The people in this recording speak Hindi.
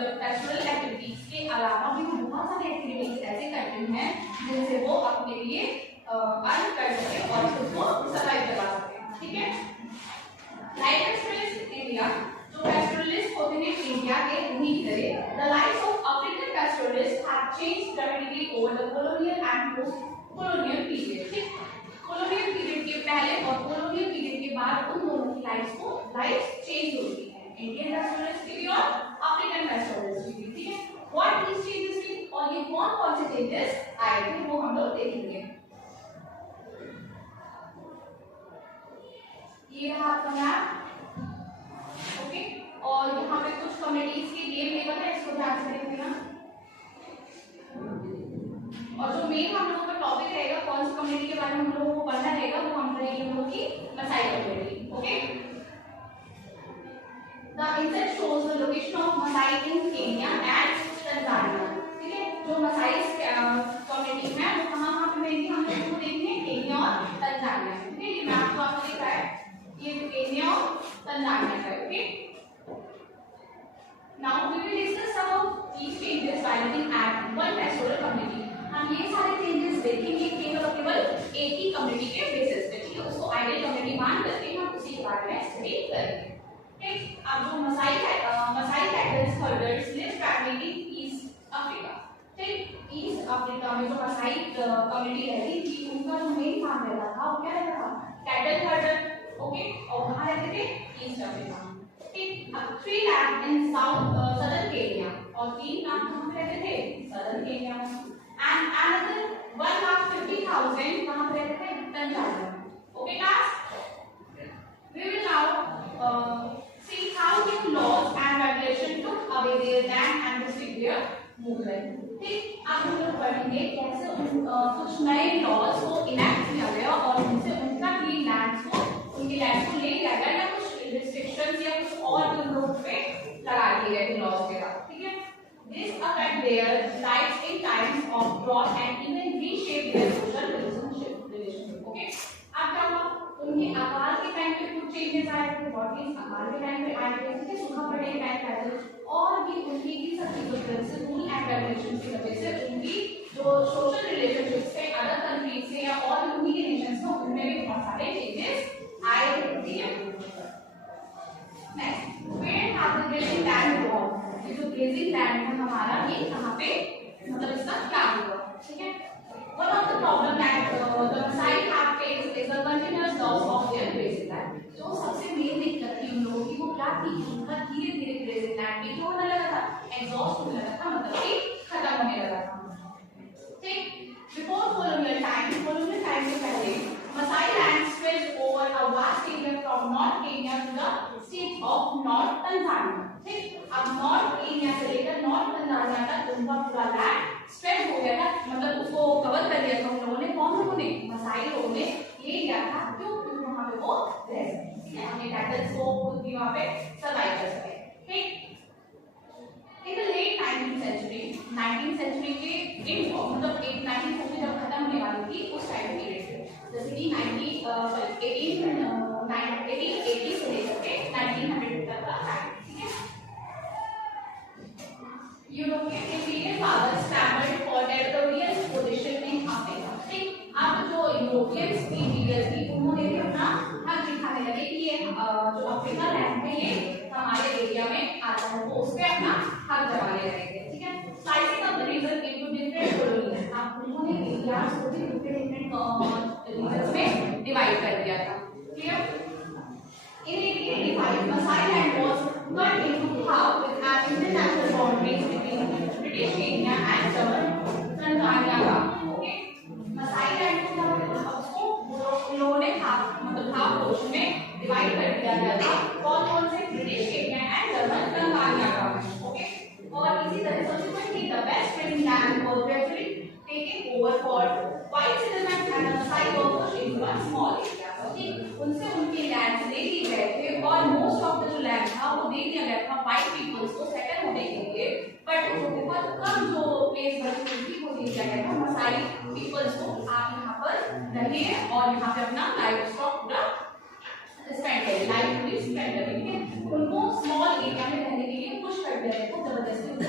मतलब पेस्टोरल एक्टिविटीज के अलावा भी वो बहुत सारे एक्टिविटीज ऐसे करते हैं जिनसे वो अपने लिए अर्न कर सके और खुद को सर्वाइव करा सके। ठीक है, लाइफ एक्सपीरियंस इंडिया जो पेस्टोरलिस्ट होते हैं इंडिया के उन्हीं की तरह the life of African pastoralist have changed dramatically over the colonial and post colonial period. ठीक, कॉलोनियल पीरियड के पहले और कॉलोनियल पीरियड के बाद उन दोनों की लाइफ चेंज होती है, इंडियन पेस्टोरलिस्ट की भी और अफ्रीकन पेस्टोरलिस्ट की भी। ठीक है, व्हाट दीस चेंजेस मीन और ये कौन से चेंजेस आए थे वो हम लोग देखेंगे। ये रहा आपका मैप, ओके, और यहाँ पे कुछ कम्युनिटीज के गेम लेवल है, इसको ध्यान से देखिएगा। और जो मेन हम लोगों का टॉपिक रहेगा, कौन सी कम्युनिटी के बारे में हम लोगों को पढ़ना रहेगा, वो हम पढ़ेंगे हम लोग की Maasai community. Okay, the inset shows the location of Maasai in Kenya and Tanzania. ठीक है, जो मसाई कम्युनिटी है वो कहाँ पे मिलेगी हम लोगों को देखने, केन्या और तंजानिया। ठीक है, ये मैप तो आपको दिख रहा है, ये केन्या और तंजानिया है। Okay, now we will discuss some of these changes by looking at one pastoral community। हम ये सारे चेंजेस देखेंगे केवल एक ही कम्युनिटी के बेसिस पे। ठीक है, उसको आइडियल कम्युनिटी मान करके हम उसी के बारे में स्टडी करेंगे। ठीक, अब जो Maasai cattles herders live primarily in East Africa. ठीक, ईस्ट अफ्रीका में जो मसाई कम्युनिटी रहती थी उनका जो मेन काम रहता था वो क्या रहता था, कैटल हर्डर। ओके, और कहाँ रहते थे, ईस्ट अफ्रीका। ठीक, अब 3 लाख इन सदर्न केन्या और 3 लाख कहाँ पे रहते थे, सदर्न केन्या में, एंड अनदर 1,50,000 कहाँ पे रहते थे, Tanzania. Okay class, we will now see how new laws and regulation took away their land and restrict their movement। ठीक, अब हम लोग पढ़ेंगे कैसे कुछ नए लॉज को इनैक्ट किया गया और उनसे उनका भी लैंड्स को उनके लैंड को ले लिया गया या कुछ रिस्ट्रिक्शंस या कुछ और भी उन लोगों पे लगा दिए गए लॉज के साथ। ठीक है, this affect their lives in times of drought and even reshape their social relationship. Okay, अब क्या हुआ, उनके अकाल के टाइम पे कुछ चेंजेस आए थे, व्हाट मींस अकाल के टाइम पे आए थे, ठीक है, सूखा पड़ने के टाइम पे आए थे, और भी उनकी भी सब चीजों की वजह से रूल एंड रेगुलेशंस की वजह से उनकी जो सोशल रिलेशनशिप्स थे अदर कंट्रीज से या और भी उन्हीं के नेशंस में उनमें भी बहुत सारे चेंजेस आए थे। ठीक है, next, where have the grazing land gone. ये जो ग्रेजिंग लैंड है हमारा, ये कहां पे मतलब इसका क्या हुआ। ठीक है, one of the problem that the Maasai have faced is the continuous loss of their grazing land। जो सबसे मेन दिक्कत थी उन लोगों की वो क्या थी, उनका धीरे धीरे ग्रेजिंग लैंड भी होने लगा था, एग्जॉस्ट होने लगा था, मतलब कि खत्म होने लगा था। ठीक, बिफोर कॉलोनियल टाइम से पहले Maasai land spread over a vast area from North Kenya to the state of North Tanzania। ठीक, अब नॉर्थ केन्या से लेकर नॉर्थ तंजानिया तक उनका पूरा लैंड स्प्रेड हो गया था, मतलब उसको कवर कर लिया था उन लोगों ने। कौन लोगों ने, मसाई लोगों ने ले लिया था, क्यों, क्योंकि वहां पे वो रह सके, अपने कैटल्स को खुद भी वहां पे सर्वाइव कर सके। ठीक, in the late 19th century के एंड मतलब 1940 जब खत्म होने वाली थी उस टाइम पीरियड पे, जैसे कि 1880 से लेकर के 1900 तक का टाइम। ठीक है, European imperial powers established for territorial position in Africa. ठीक, अब जो यूरोपियन इंपीरियल थी उन्होंने भी अपना हक दिखाने लगे कि ये जो अफ्रीका लैंड है ये हमारे एरिया में आता है, वो उस पे अपना हक जमाने लगे। ठीक है, slicing of the region into different colonies. अब उन्होंने एरियाज को भी डिफरेंट रीजन्स में डिवाइड कर दिया था। Clear, in 1885 Maasai land was cut into half with an international boundaries between British Kenya and Southern Tanzania। Okay, Maasai land को उसको लोगों ने मतलब हाफ पोर्शन में डिवाइड कर दिया गया था, कौन से, British Kenya and southern Tanzania का। ओके, और इसी तरह subsequently the west trading land was gradually taken over for white settlement and Maasai were pushed into one small area। उनसे उनके लैंड ले लिए गए थे और मोस्ट ऑफ द जो लैंड था वो दे दिया गया था वाइट पीपल्स को सेटल होने के लिए, बट जो बहुत कम जो प्लेस बची हुई थी वो दे दिया गया था